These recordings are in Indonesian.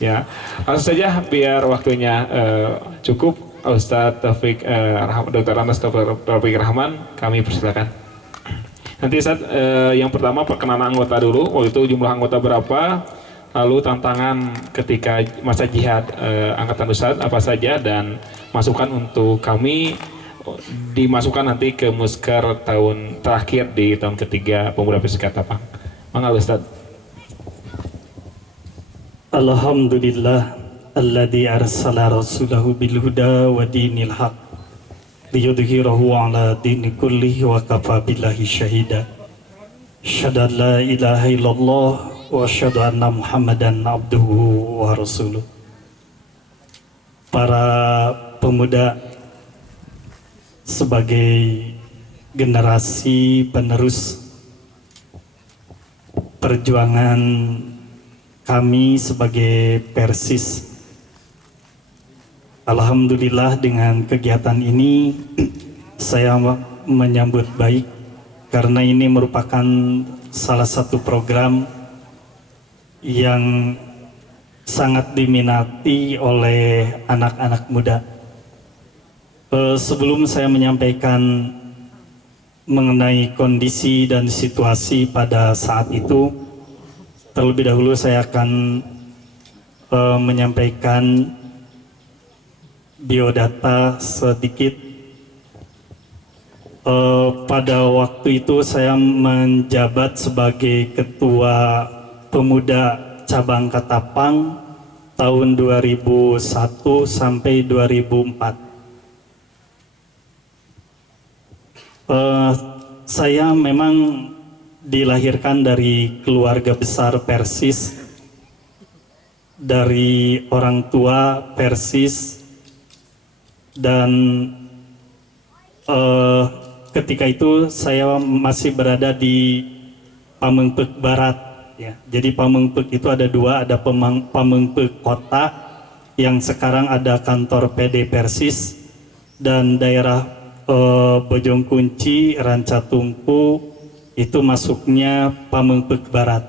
Ya, langsung saja biar waktunya cukup. Ustadz Taufik, Dr. Anas Taufik Rahman, kami persilakan. Nanti Ustadz, yang pertama perkenalan anggota dulu. Waktu itu jumlah anggota berapa? Lalu tantangan ketika masa jihad angkatan Ustadz apa saja, dan masukan untuk kami dimasukkan nanti ke Musker tahun terakhir di tahun ketiga Pemuda PSK Tapang. Mangga Ustadz. Alhamdulillah alladzi arsala rasulahu bil huda wa dinil haq liyudhhirahu ala dini kullihi wa kafa billahi syahida. Asyhadu an la ilaha illallah wa asyhadu anna Muhammadan abduhu wa rasuluh. Para pemuda sebagai generasi penerus perjuangan kami sebagai Persis, alhamdulillah dengan kegiatan ini saya menyambut baik karena ini merupakan salah satu program yang sangat diminati oleh anak-anak muda. Sebelum saya menyampaikan mengenai kondisi dan situasi pada saat itu, terlebih dahulu saya akan menyampaikan biodata sedikit. Pada waktu itu saya menjabat sebagai Ketua Pemuda Cabang Ketapang tahun 2001 sampai 2004. Saya memang dilahirkan dari keluarga besar Persis, dari orang tua Persis, dan ketika itu saya masih berada di Pamengpeuk Barat. Ya. Jadi Pamengpeuk itu ada dua, ada Pamengpeuk Kota yang sekarang ada kantor PD Persis, dan daerah Bojongkunci, Rancatungku itu masuknya Pamengpeuk Barat.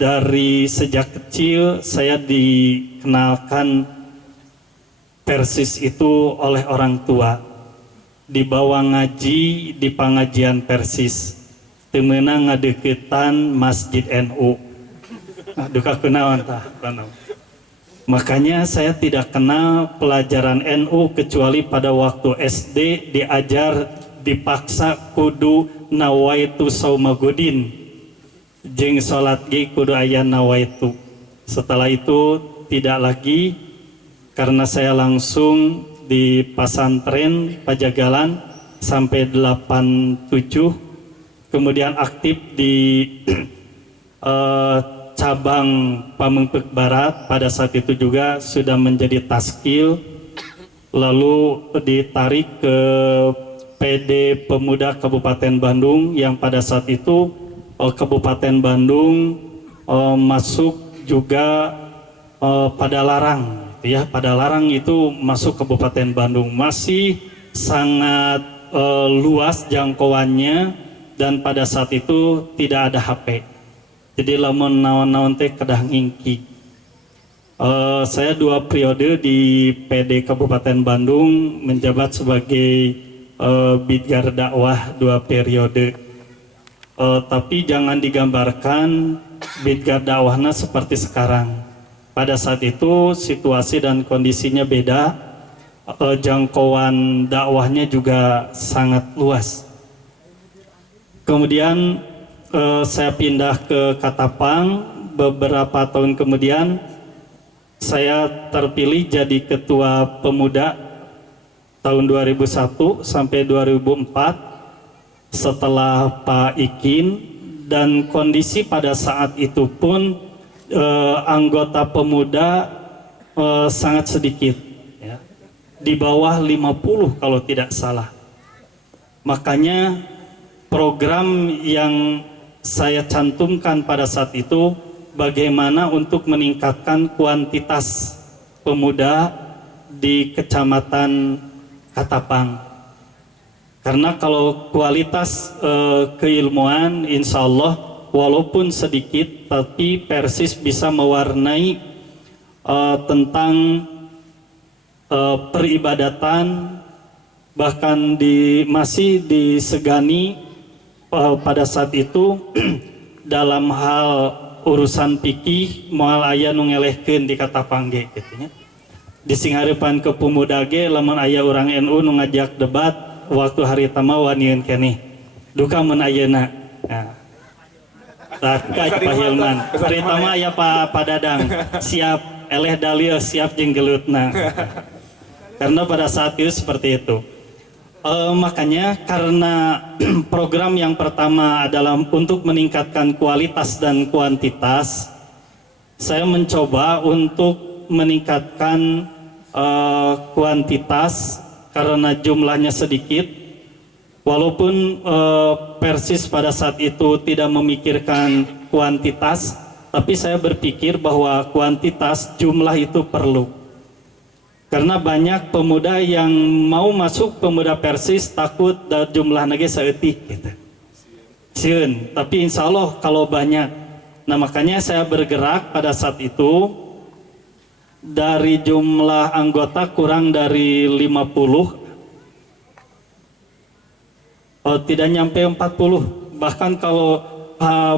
Dari sejak kecil saya dikenalkan Persis itu oleh orang tua. Dibawa ngaji di pengajian Persis. Temenang ngadeketan Masjid NU. Duka kenawan tah. Makanya saya tidak kenal pelajaran NU kecuali pada waktu SD diajar dipaksa kudu nawaitu saumagodin, jeung salat ge kudu aya nawaitu. Setelah itu tidak lagi, karena saya langsung di pesantren Pajagalan sampai 87, kemudian aktif di cabang Pamengpeuk Barat. Pada saat itu juga sudah menjadi taskil, lalu ditarik ke PD Pemuda Kabupaten Bandung, yang pada saat itu Kabupaten Bandung masuk juga pada larang, ya. Pada larang itu masuk Kabupaten Bandung, masih sangat luas jangkauannya, dan pada saat itu tidak ada HP. Jadi lamun naon-naon teh kedah ngingki. Saya 2 periode di PD Kabupaten Bandung menjabat sebagai Bidgar dakwah 2 periode. Tapi jangan digambarkan Bidgar dakwahnya seperti sekarang. Pada saat itu situasi dan kondisinya beda, jangkauan dakwahnya juga sangat luas. Kemudian saya pindah ke Katapang. Beberapa tahun kemudian saya terpilih jadi ketua pemuda tahun 2001 sampai 2004 setelah Pak Ikin, dan kondisi pada saat itu pun anggota pemuda sangat sedikit, ya. Di bawah 50 kalau tidak salah. Makanya program yang saya cantumkan pada saat itu bagaimana untuk meningkatkan kuantitas pemuda di Kecamatan Katapang. Karena kalau kualitas keilmuan insya Allah walaupun sedikit tapi Persis bisa mewarnai tentang peribadatan, bahkan masih disegani pada saat itu dalam hal urusan fikih moal aya nu ngelehkeun di Katapang ge kitu nya. Di singharepan ke pemuda ge lamun aya urang NU nu ngajak debat waktu harita mah wanieun keneh. Duka mun ayeuna. Nah. Tak Pak Hilman. Harita mah aya Pak Dadang siap eleh dalil siap jeung gelutna. Karena pada saat itu seperti itu. Makanya karena program yang pertama adalah untuk meningkatkan kualitas dan kuantitas, saya mencoba untuk meningkatkan kuantitas karena jumlahnya sedikit. Walaupun Persis pada saat itu tidak memikirkan kuantitas, tapi saya berpikir bahwa kuantitas jumlah itu perlu. Karena banyak pemuda yang mau masuk pemuda Persis takut jumlah nage saeutik gitu. Sieun, tapi insya Allah kalau banyak. Nah makanya saya bergerak pada saat itu dari jumlah anggota kurang dari 50, tidak nyampe 40. Bahkan kalau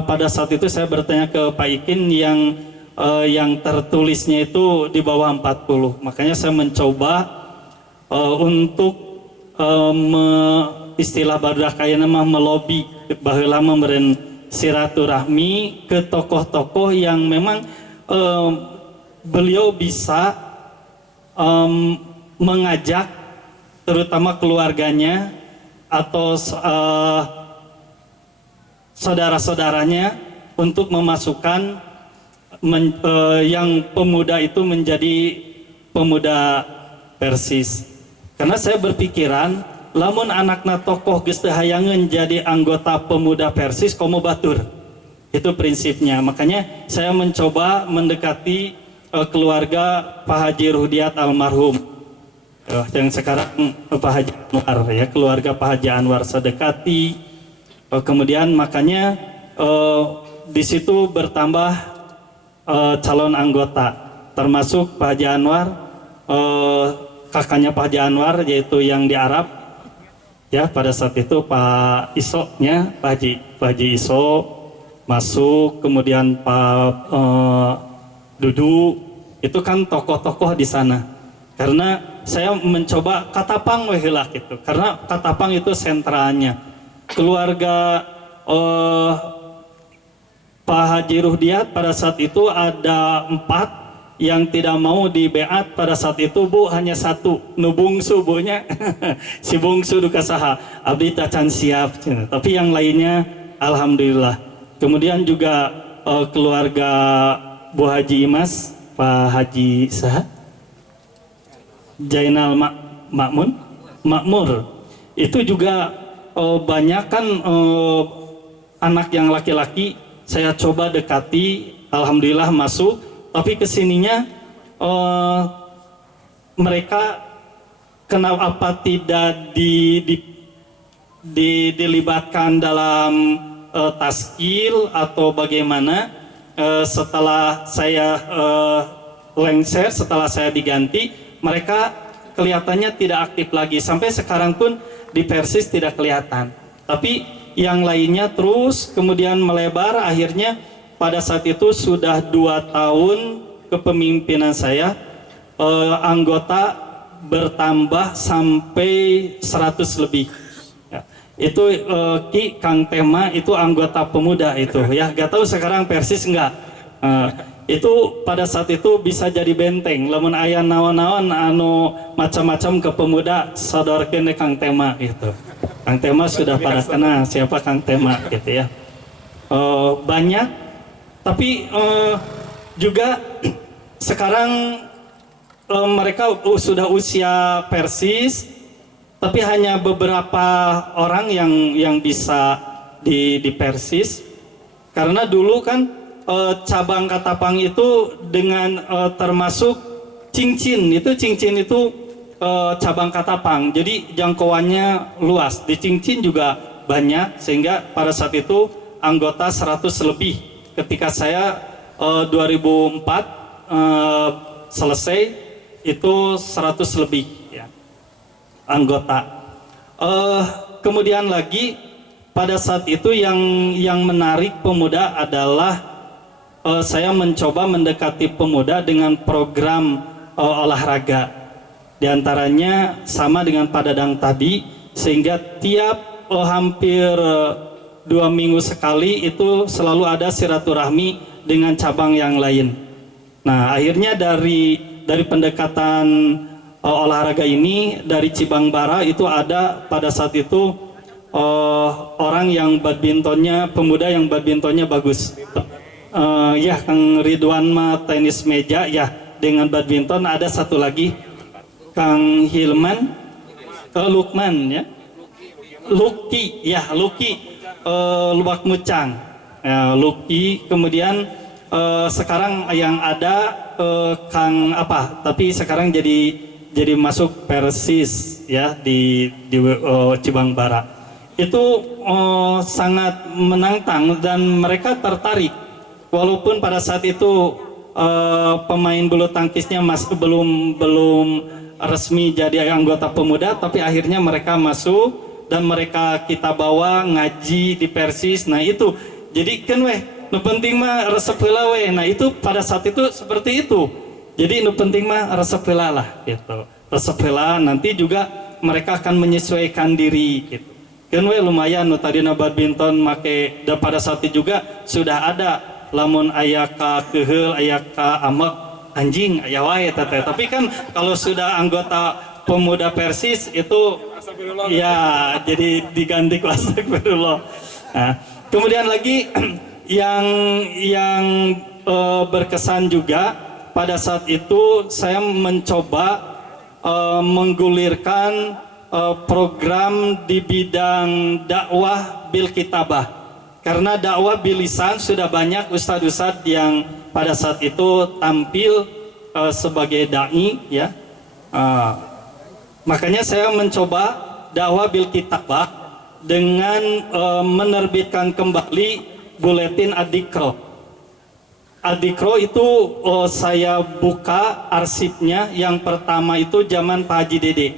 pada saat itu saya bertanya ke Pak Ikin yang tertulisnya itu di bawah 40. Makanya saya mencoba untuk istilah barudak kayana mah melobi baheula memberen silaturahmi ke tokoh-tokoh yang memang beliau bisa mengajak terutama keluarganya atau saudara-saudaranya untuk memasukkan yang pemuda itu menjadi pemuda Persis. Karena saya berpikiran lamun anakna tokoh geus teu hayangeun jadi anggota pemuda Persis komo batur. Itu prinsipnya. Makanya saya mencoba mendekati keluarga Pak Haji Ruhdiat almarhum. Yang sekarang Pak Haji Anwar ya, keluarga Pak Haji Anwar sedekati. Kemudian makanya di situ bertambah calon anggota, termasuk Pak Haji Anwar, kakaknya Pak Haji Anwar yaitu yang di Arab, ya pada saat itu Pak Iso-nya, Pak Haji Iso masuk, kemudian Pak Dudu, itu kan tokoh-tokoh di sana. Karena saya mencoba Katapang heula gitu, karena Katapang itu sentralnya. Keluarga Pak Haji Ruhdiat pada saat itu ada 4 yang tidak mau di beat pada saat itu Bu, hanya 1 nu bungsu bunya si bungsu duka saha abdi tacan siap, tapi yang lainnya alhamdulillah. Kemudian juga keluarga Bu Haji Imas, Pak Haji saha Jainal Makmur itu juga banyak kan anak yang laki-laki saya coba dekati, alhamdulillah masuk, tapi kesininya mereka kenapa tidak dilibatkan dalam taskil atau bagaimana. Setelah saya lengser, setelah saya diganti, mereka kelihatannya tidak aktif lagi. Sampai sekarang pun di Persis tidak kelihatan. Tapi yang lainnya terus kemudian melebar. Akhirnya pada saat itu sudah 2 tahun kepemimpinan saya, anggota bertambah sampai 100 lebih. Ya. Itu Kang Tema itu anggota pemuda itu ya. Gak tahu sekarang Persis enggak. Itu pada saat itu bisa jadi benteng. Lamun aya naon-naon anu macam-macam ke pemuda sodorkeun Kang Tema gitu. Kang Tema sudah pada kenal siapa Kang Tema gitu ya. Banyak, tapi juga sekarang mereka sudah usia Persis, tapi hanya beberapa orang yang bisa di Persis. Karena dulu kan cabang Katapang itu dengan termasuk Cincin itu cabang Katapang, jadi jangkauannya luas. Di Cincin juga banyak, sehingga pada saat itu anggota 100 lebih. Ketika saya 2004 selesai itu 100 lebih ya, anggota. Kemudian lagi pada saat itu yang menarik pemuda adalah saya mencoba mendekati pemuda dengan program olahraga. Di antaranya sama dengan Pak Dadang tadi, sehingga tiap hampir 2 minggu sekali itu selalu ada silaturahmi dengan cabang yang lain. Nah, akhirnya dari pendekatan olahraga ini dari Cibang Bara itu ada pada saat itu orang yang badmintonnya, pemuda yang badmintonnya bagus. Ya, Kang Ridwan mah tenis meja ya, dengan badminton. Ada satu lagi Kang Hilman, Lukman ya, Luki ya, Luki Lubak Mucang ya, Luki. Kemudian sekarang yang ada Kang apa, tapi sekarang jadi masuk Persis ya di Cibang Bara. Itu sangat menantang dan mereka tertarik, walaupun pada saat itu pemain bulu tangkisnya masih belum resmi jadi anggota pemuda, tapi akhirnya mereka masuk dan mereka kita bawa ngaji di Persis. Nah itu jadi kan nu penting mah resep heula weh. Nah itu pada saat itu seperti itu. Jadi nu penting mah resep heula lah gitu. Resep heula, nanti juga mereka akan menyesuaikan diri gitu. Kan weh lumayan nu tadina badminton make, dan pada saat itu juga sudah ada lamun aya ka keheul, aya ka amek, anjing aya wae teh. Tapi kan kalau sudah anggota pemuda Persis itu ya jadi diganti ku astagfirullah. Nah, kemudian lagi yang berkesan juga pada saat itu saya mencoba menggulirkan program di bidang dakwah bil kitabah, karena dakwah bil lisan sudah banyak ustadz-ustadz yang pada saat itu tampil sebagai dai ya. Makanya saya mencoba dakwah bil kitabah dengan menerbitkan kembali buletin Adikro. Adikro itu saya buka arsipnya, yang pertama itu zaman Pak Haji Dede.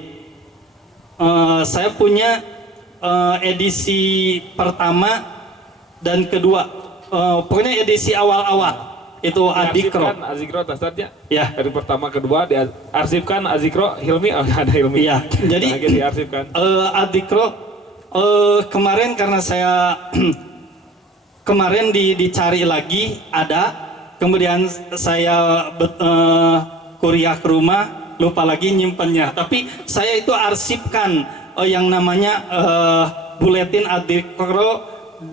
Saya punya edisi pertama dan kedua, pokoknya edisi awal-awal itu Adikro. Azikro tasatnya. Ya. Dari pertama kedua diarsipkan Azikro Hilmi, ada Hilmi. Iya. Jadi diarsipkan. Adikro kemarin karena saya kemarin dicari lagi ada, kemudian saya kuliah ke rumah lupa lagi nyimpennya. Tapi saya itu arsipkan yang namanya buletin Adikro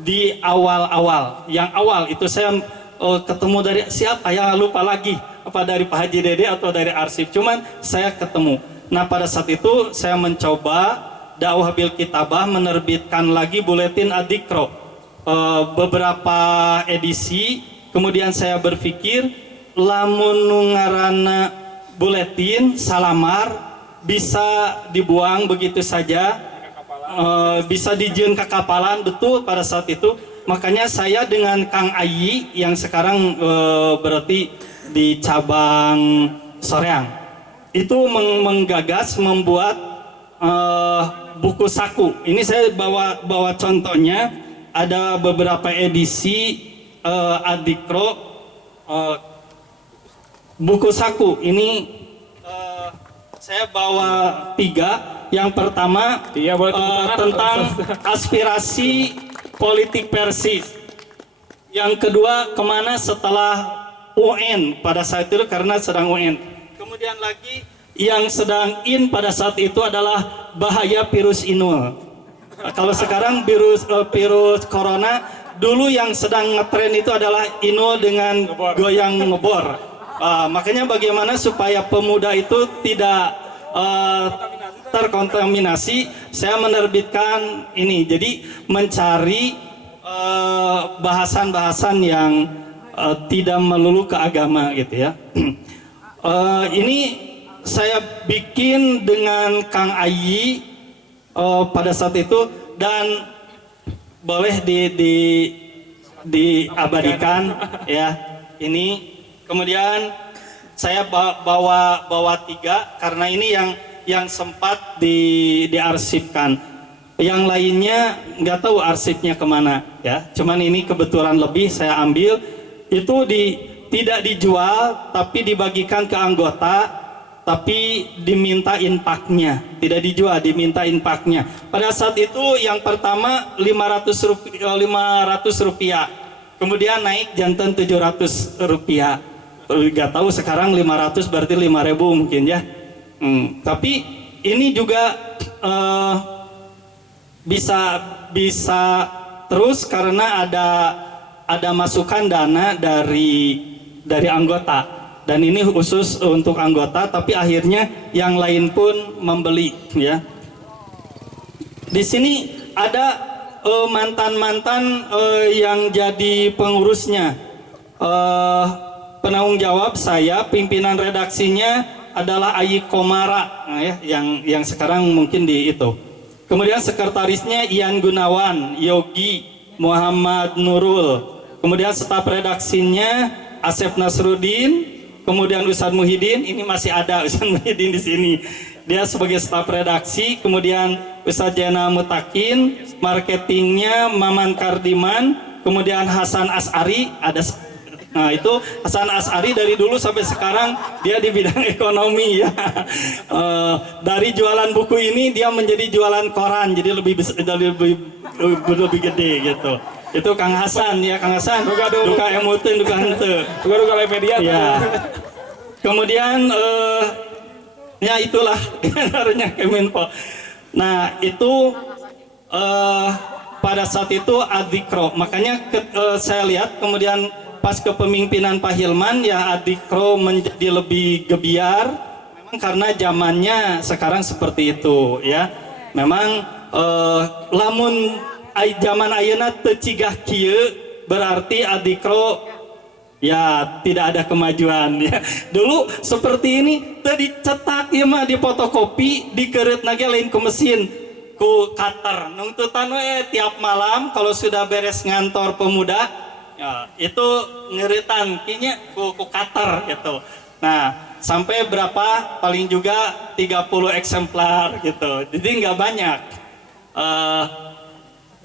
di awal-awal. Yang awal itu saya ketemu dari siapa yang lupa lagi, apa dari Pak Haji Dede atau dari arsip, cuman saya ketemu. Nah pada saat itu saya mencoba dakwah bil kitabah menerbitkan lagi buletin Adikro beberapa edisi. Kemudian saya berpikir lamun ngaranna buletin salamar bisa dibuang begitu saja, bisa dijieun ke kapalan. Betul pada saat itu. Makanya saya dengan Kang Ayi yang sekarang berarti di cabang Soreang itu menggagas membuat buku saku. Ini saya bawa contohnya, ada beberapa edisi Adikro buku saku. Ini saya bawa 3. Yang pertama tentang aspirasi politik Persis. Yang kedua, kemana setelah UN pada saat itu, karena sedang UN. Kemudian lagi yang sedang in pada saat itu adalah bahaya virus Inul. Kalau sekarang virus corona, dulu yang sedang ngetren itu adalah Inul dengan goyang ngebor. Makanya bagaimana supaya pemuda itu tidak terkontaminasi, saya menerbitkan ini. Jadi mencari bahasan-bahasan yang tidak melulu ke agama gitu ya. Ini saya bikin dengan Kang Ayi pada saat itu, dan boleh diabadikan ya. Ini kemudian saya bawa 3 karena ini yang sempat diarsipkan. Yang lainnya nggak tahu arsipnya kemana ya. Cuman ini kebetulan lebih saya ambil. Itu tidak dijual tapi dibagikan ke anggota. Tapi diminta infaknya, tidak dijual, diminta infaknya. Pada saat itu yang pertama 500 rupiah, kemudian naik jantan 700 rupiah. Gak tahu sekarang 500 berarti 5.000 mungkin ya. Tapi ini juga bisa terus karena ada masukan dana dari anggota. Dan ini khusus untuk anggota, tapi akhirnya yang lain pun membeli ya. Di sini ada mantan-mantan yang jadi pengurusnya. Penanggung jawab saya, pimpinan redaksinya adalah Ayi Komara, nah, ya, yang sekarang mungkin di itu. Kemudian sekretarisnya Ian Gunawan, Yogi, Muhammad Nurul. Kemudian staf redaksinya Asep Nasruddin. Kemudian Ustadz Muhyiddin, ini masih ada Ustadz Muhyiddin di sini. Dia sebagai staf redaksi. Kemudian Ustadz Jena Mutakin, marketingnya Maman Kardiman. Kemudian Hasan As'ari ada. Nah itu Hasan As'ari dari dulu sampai sekarang dia di bidang ekonomi ya. Dari jualan buku ini dia menjadi jualan koran, jadi lebih gede gitu. Itu Kang Hasan ya, Kang Hasan. Duka emutin, duka hente. Duka media. Ya. Kemudian ya itulah sebenarnya Kemenpo. Nah itu pada saat itu Adikro. Makanya saya lihat kemudian pas kepemimpinan Pak Hilman ya Adikro menjadi lebih gebiar. Memang karena zamannya sekarang seperti itu ya. Memang lamun zaman ayeuna teu cigah kieu berarti Adikro ya tidak ada kemajuan ya. Dulu seperti ini tadi cetak ya mah di fotokopi dikeret lagi lain ke mesin ku cutter nungtutan tiap malam kalau sudah beres ngantor pemuda ya, itu ngeritan kinya ku cutter gitu. Nah sampai berapa paling juga 30 eksemplar gitu, jadi nggak banyak.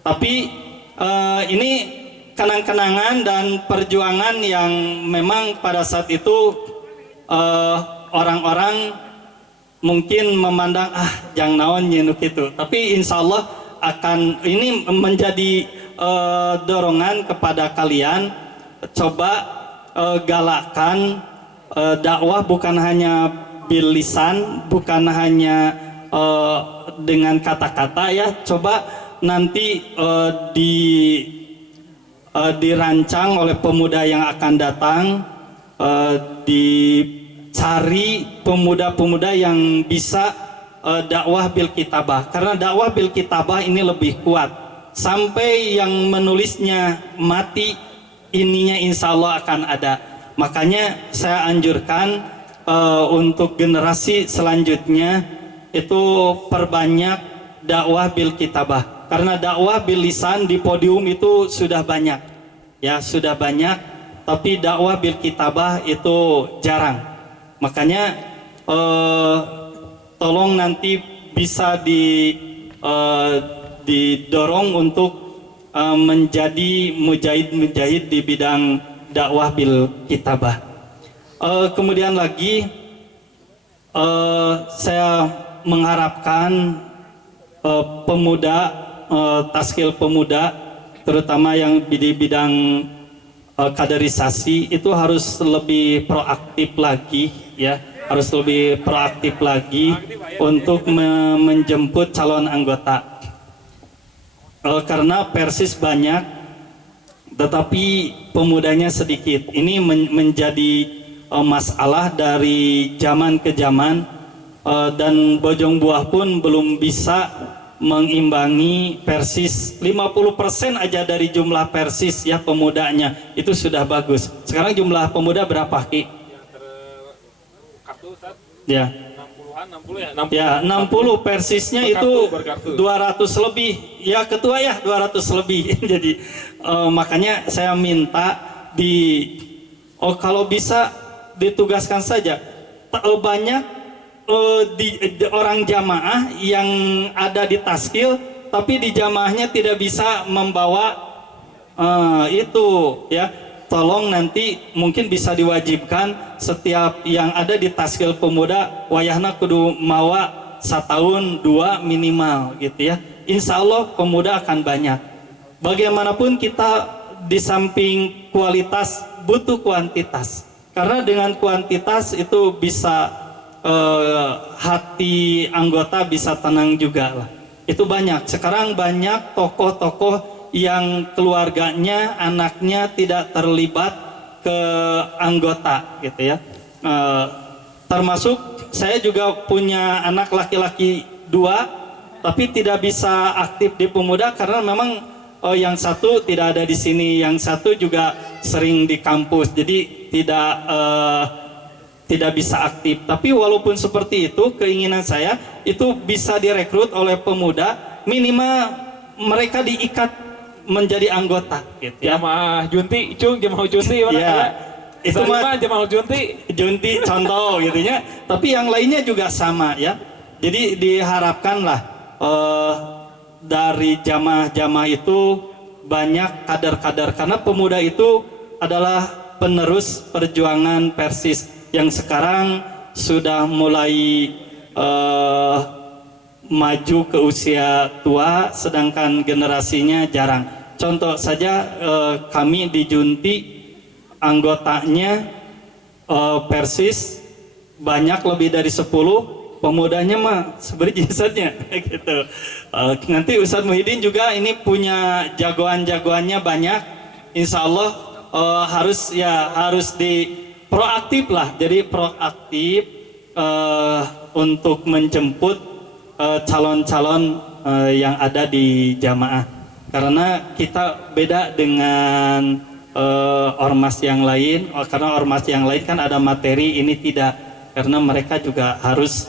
Tapi ini kenang-kenangan dan perjuangan yang memang pada saat itu orang-orang mungkin memandang jangan naon nyenuk itu. Tapi insya Allah akan ini menjadi dorongan kepada kalian. Coba galakan dakwah bukan hanya bil lisan, bukan hanya dengan kata-kata ya. Coba nanti dirancang oleh pemuda yang akan datang, dicari pemuda-pemuda yang bisa dakwah bil kitabah, karena dakwah bil kitabah ini lebih kuat sampai yang menulisnya mati, ininya insya Allah akan ada. Makanya saya anjurkan untuk generasi selanjutnya itu perbanyak dakwah bil kitabah. Karena dakwah bil lisan di podium itu sudah banyak, ya sudah banyak, tapi dakwah bil kitabah itu jarang. Makanya tolong nanti bisa didorong untuk menjadi mujahid di bidang dakwah bil kitabah. Kemudian lagi saya mengharapkan pemuda, taskil pemuda terutama yang di bidang kaderisasi itu harus lebih proaktif lagi ya, harus lebih proaktif lagi untuk menjemput calon anggota. Karena Persis banyak tetapi pemudanya sedikit. Ini menjadi masalah dari zaman ke zaman, dan Bojong Buah pun belum bisa mengimbangi Persis. 50% aja dari jumlah Persis ya pemudanya itu sudah bagus. Sekarang jumlah pemuda berapa Ki? Yang kartu Ustaz, ya 60 60 ya? 60. Ya, 60 persisnya itu berkartu. 200 lebih. Ya, ketua ya 200 lebih. Jadi makanya saya minta kalau bisa ditugaskan saja. Banyak orang jamaah yang ada di taskil tapi di jamaahnya tidak bisa membawa itu ya. Tolong nanti mungkin bisa diwajibkan setiap yang ada di taskil pemuda wayahna kudu mawa 1 tahun 2 minimal gitu ya. Insya Allah pemuda akan banyak. Bagaimanapun kita di samping kualitas butuh kuantitas, karena dengan kuantitas itu bisa hati anggota bisa tenang juga lah. Itu banyak. Sekarang banyak tokoh-tokoh yang keluarganya, anaknya tidak terlibat ke anggota gitu ya. Termasuk saya juga punya anak laki-laki 2, tapi tidak bisa aktif di pemuda karena memang yang satu tidak ada di sini, yang satu juga sering di kampus, jadi tidak bisa aktif. Tapi walaupun seperti itu, keinginan saya itu bisa direkrut oleh pemuda, minimal mereka diikat menjadi anggota gitu ya. Jamaah junti, cung jamaah junti mana ya, ada? itu mah jamaah junti contoh gitu ya. Tapi yang lainnya juga sama ya. Jadi diharapkanlah dari jamaah-jamaah itu banyak kader-kader, karena pemuda itu adalah penerus perjuangan Persis yang sekarang sudah mulai maju ke usia tua, sedangkan generasinya jarang. Contoh saja kami di Junti anggotanya Persis banyak lebih dari 10, pemudanya mah seperti jasadnya gitu. Nanti Ustadz Muhyiddin juga ini punya jagoan-jagoannya banyak. Insya Allah harus di proaktif lah. Jadi proaktif untuk menjemput calon-calon yang ada di jamaah, karena kita beda dengan ormas yang lain. Karena ormas yang lain kan ada materi, ini tidak, karena mereka juga harus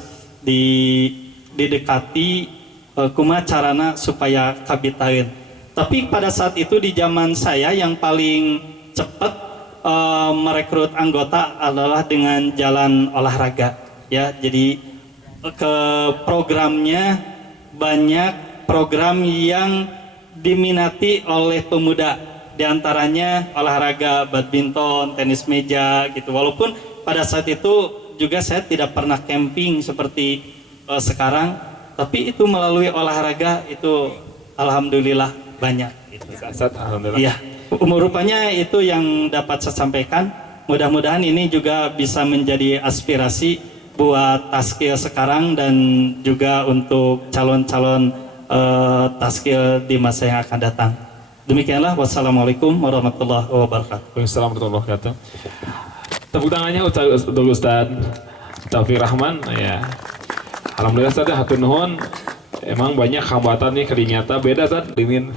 didekati kumaha carana supaya kabitain. Tapi pada saat itu di zaman saya yang paling cepat merekrut anggota adalah dengan jalan olahraga ya. Jadi ke programnya banyak program yang diminati oleh pemuda, diantaranya olahraga badminton, tenis meja gitu. Walaupun pada saat itu juga saya tidak pernah camping seperti sekarang, tapi itu melalui olahraga itu alhamdulillah banyak gitu. Alhamdulillah. Iya, rupanya itu yang dapat saya sampaikan. Mudah-mudahan ini juga bisa menjadi aspirasi buat taskil sekarang dan juga untuk calon-calon taskil di masa yang akan datang. Demikianlah, wassalamualaikum warahmatullahi wabarakatuh. Waalaikumsalam warahmatullahi wabarakatuh. Tepuk tangannya untuk Ustaz Taufik Rahman ya. Alhamdulillah Ustaz, hatur nuhun. Emang banyak hambatan nih, kerja nyata beda Ustaz, Dimin.